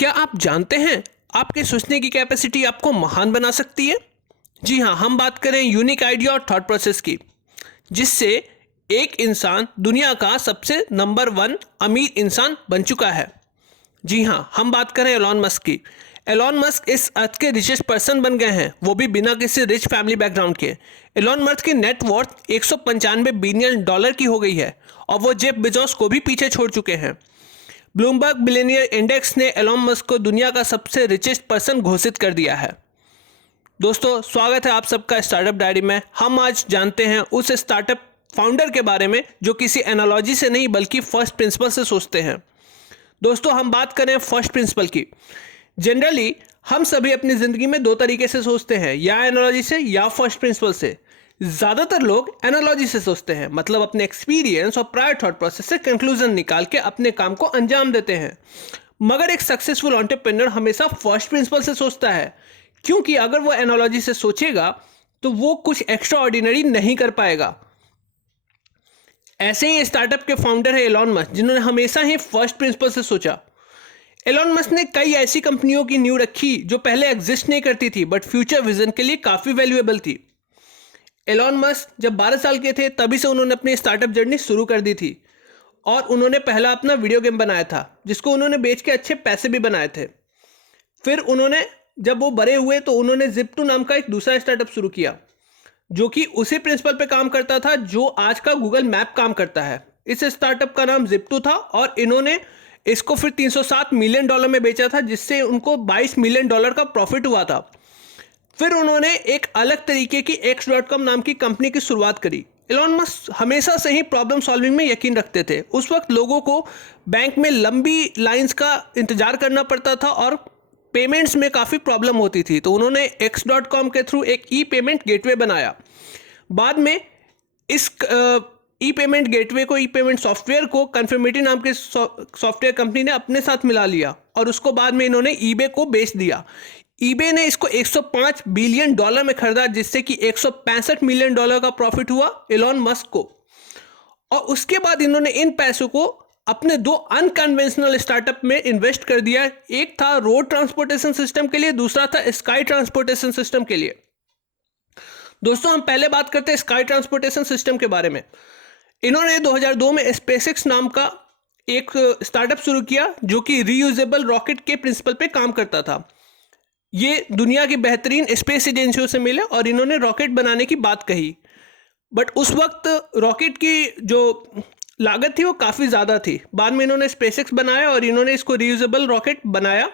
क्या आप जानते हैं आपके सोचने की कैपेसिटी आपको महान बना सकती है। जी हाँ, हम बात करें यूनिक आइडिया और थॉट प्रोसेस की, जिससे एक इंसान दुनिया का सबसे नंबर 1 अमीर इंसान बन चुका है। जी हाँ, हम बात करें एलॉन मस्क की। एलॉन मस्क इस अर्थ के रिचेस्ट पर्सन बन गए हैं, वो भी बिना किसी रिच फैमिली बैकग्राउंड के। एलॉन मस्क की नेटवर्थ 195 बिलियन डॉलर की हो गई है और वो जेफ बेजोस को भी पीछे छोड़ चुके हैं। ब्लूमबर्ग बिलियनियर इंडेक्स ने एलॉन मस्क को दुनिया का सबसे रिचेस्ट पर्सन घोषित कर दिया है। दोस्तों, स्वागत है आप सबका स्टार्टअप डायरी में। हम आज जानते हैं उस स्टार्टअप फाउंडर के बारे में जो किसी एनालॉजी से नहीं बल्कि फर्स्ट प्रिंसिपल से सोचते हैं। दोस्तों, हम बात करें फर्स्ट प्रिंसिपल की। जनरली हम सभी अपनी ज़िंदगी में दो तरीके से सोचते हैं, या एनालॉजी से या फर्स्ट प्रिंसिपल से। ज़्यादातर लोग एनालॉजी से सोचते हैं, मतलब अपने एक्सपीरियंस और प्रायर थॉट प्रोसेस से कंक्लूजन निकाल के अपने काम को अंजाम देते हैं। मगर एक सक्सेसफुल एंटरप्रेन्योर हमेशा फर्स्ट प्रिंसिपल से सोचता है, क्योंकि अगर वो एनालॉजी से सोचेगा तो वो कुछ एक्स्ट्रा ऑर्डिनरी नहीं कर पाएगा। ऐसे ही स्टार्टअप के फाउंडर है एलॉन मस्क, जिन्होंने हमेशा ही फर्स्ट प्रिंसिपल से सोचा। एलॉन मस्क ने कई ऐसी कंपनियों की नींव रखी जो पहले एग्जिस्ट नहीं करती थी बट फ्यूचर विजन के लिए काफ़ी वैल्यूएबल थी। एलॉन मस्क जब 12 साल के थे तभी से उन्होंने अपनी स्टार्टअप जर्नी शुरू कर दी थी और उन्होंने पहला अपना वीडियो गेम बनाया था जिसको उन्होंने बेच के अच्छे पैसे भी बनाए थे। फिर उन्होंने जब वो बड़े हुए तो उन्होंने जिप्टो नाम का एक दूसरा स्टार्टअप शुरू किया जो कि उसी प्रिंसिपल पे काम करता था जो आज का गूगल मैप काम करता है। इस स्टार्टअप का नाम जिप्टो था और इन्होंने इसको फिर $307 मिलियन में बेचा था, जिससे उनको $22 मिलियन का प्रॉफिट हुआ था। फिर उन्होंने एक अलग तरीके की X.com नाम की कंपनी की शुरुआत करी। एलॉन मस्क हमेशा से ही प्रॉब्लम सॉल्विंग में यकीन रखते थे। उस वक्त लोगों को बैंक में लंबी लाइंस का इंतजार करना पड़ता था और पेमेंट्स में काफ़ी प्रॉब्लम होती थी, तो उन्होंने X.com के थ्रू एक ई पेमेंट गेटवे बनाया। बाद में इस ई पेमेंट गेटवे को, ई पेमेंट सॉफ्टवेयर को कन्फर्मेटी नाम के सॉफ्टवेयर कंपनी ने अपने साथ मिला लिया और उसको बाद में इन्होंने ईबे को बेच दिया। ईबे ने इसको $105 बिलियन में खरीदा, जिससे कि $165 मिलियन का प्रॉफिट हुआ एलॉन मस्क को। और उसके बाद इन्होंने इन पैसों को अपने दो अनकन्वेंशनल स्टार्टअप में इन्वेस्ट कर दिया। एक था रोड ट्रांसपोर्टेशन सिस्टम के लिए, दूसरा था स्काई ट्रांसपोर्टेशन सिस्टम के लिए। दोस्तों, हम पहले बात करते हैं स्काई ट्रांसपोर्टेशन सिस्टम के बारे में। इन्होंने 2002 में स्पेसएक्स नाम का एक स्टार्टअप शुरू किया जो कि रीयूजेबल रॉकेट के प्रिंसिपल पे काम करता था। ये दुनिया की बेहतरीन स्पेस एजेंसियों से मिले और इन्होंने रॉकेट बनाने की बात कही, बट उस वक्त रॉकेट की जो लागत थी वो काफ़ी ज़्यादा थी। बाद में इन्होंने स्पेसएक्स बनाया और इन्होंने इसको रीयूजेबल रॉकेट बनाया,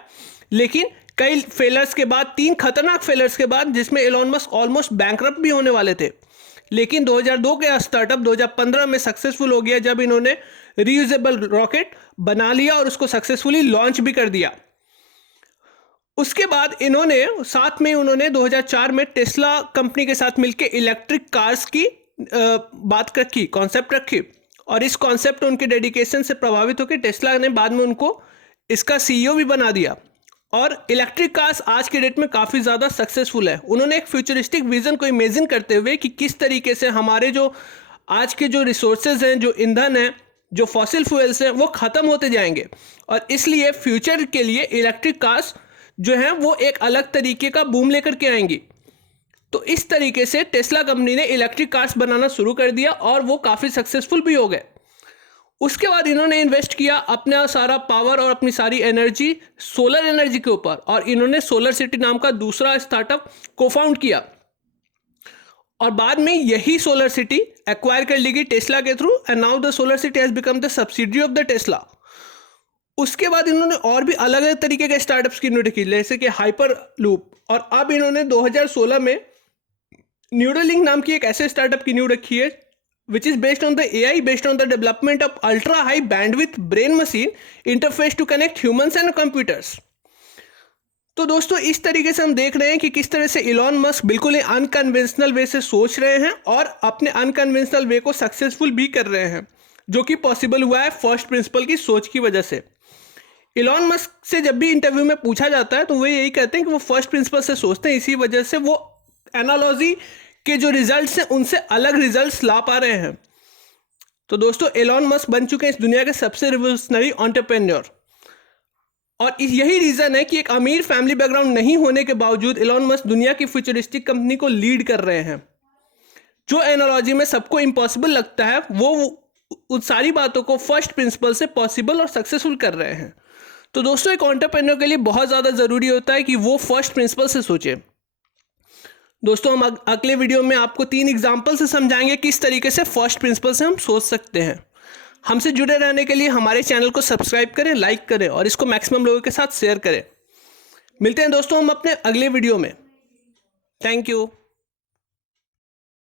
लेकिन कई फेलर्स के बाद, 3 खतरनाक फेलर्स के बाद, जिसमें एलॉन मस्क ऑलमोस्ट बैंकरप्ट भी होने वाले थे, लेकिन 2002 के स्टार्टअप 2015 में सक्सेसफुल हो गया जब इन्होंने रीयूजेबल रॉकेट बना लिया और उसको सक्सेसफुली लॉन्च भी कर दिया। उसके बाद इन्होंने साथ में उन्होंने 2004 में टेस्ला कंपनी के साथ मिलकर इलेक्ट्रिक कार्स की बात रखी, कॉन्सेप्ट रखी, और इस कॉन्सेप्ट उनके डेडिकेशन से प्रभावित होकर टेस्ला ने बाद में उनको इसका सीईओ भी बना दिया। और इलेक्ट्रिक कार्स आज के डेट में काफ़ी ज़्यादा सक्सेसफुल है। उन्होंने एक फ्यूचरिस्टिक विजन को इमेजिन करते हुए कि किस तरीके से हमारे जो आज के जो रिसोर्सेज हैं, जो ईंधन है, जो फॉसिल फ्यूल्स हैं, वो ख़त्म होते जाएंगे और इसलिए फ्यूचर के लिए इलेक्ट्रिक कार्स जो है वो एक अलग तरीके का बूम लेकर के आएंगी। तो इस तरीके से टेस्ला कंपनी ने इलेक्ट्रिक कार्स बनाना शुरू कर दिया और वो काफ़ी सक्सेसफुल भी हो गए। उसके बाद इन्होंने इन्वेस्ट किया अपना सारा पावर और अपनी सारी एनर्जी सोलर एनर्जी के ऊपर और इन्होंने सोलर सिटी नाम का दूसरा स्टार्टअप को फाउंड किया और बाद में यही सोलर सिटी एक्वायर कर ली गई टेस्ला के through and now the solar city has become the subsidiary of the Tesla. उसके बाद इन्होंने और भी अलग अलग तरीके के स्टार्टअप्स की नींव रखी, जैसे कि हाइपर लूप, और अब इन्होंने 2016 में न्यूरोलिंक नाम की एक ऐसे स्टार्टअप की नींव रखी है which is based on the AI, based on the development of ultra high bandwidth brain machine interface to connect humans and computers। तो दोस्तों, इस तरीके से हम देख रहे हैं कि किस तरह से इलॉन मस्क बिल्कुल ही अनकन्वेंशनल वे से सोच रहे हैं और अपने अनकन्वेंशनल वे को सक्सेसफुल भी कर रहे हैं, जो कि पॉसिबल हुआ है फर्स्ट प्रिंसिपल की सोच की वजह से। इलॉन मस्क से जब भी इंटरव्यू में पूछा जाता है तो वो यही कहते हैं कि वो फर्स्ट प्रिंसिपल से सोचते हैं, इसी वजह से वो एनालॉजी के जो रिजल्ट्स हैं उनसे अलग रिजल्ट्स ला पा रहे हैं। तो दोस्तों, एलॉन मस्क बन चुके हैं इस दुनिया के सबसे रिवोल्यूशनरी एंटरप्रेन्योर। और यही रीज़न है कि एक अमीर फैमिली बैकग्राउंड नहीं होने के बावजूद एलोन मस्क दुनिया की फ्यूचरिस्टिक कंपनी को लीड कर रहे हैं। जो एनालॉजी में सबको इम्पॉसिबल लगता है वो उन सारी बातों को फर्स्ट प्रिंसिपल से पॉसिबल और सक्सेसफुल कर रहे हैं। तो दोस्तों एक एंटरप्रेन्योर के लिए बहुत ज़्यादा ज़रूरी होता है कि वो फर्स्ट प्रिंसिपल से सोचे। दोस्तों हम अगले वीडियो में आपको 3 एग्जाम्पल से समझाएंगे किस तरीके से फर्स्ट प्रिंसिपल से हम सोच सकते हैं। हमसे जुड़े रहने के लिए हमारे चैनल को सब्सक्राइब करें, लाइक करें और इसको मैक्सिमम लोगों के साथ शेयर करें। मिलते हैं दोस्तों हम अपने अगले वीडियो में। Thank you.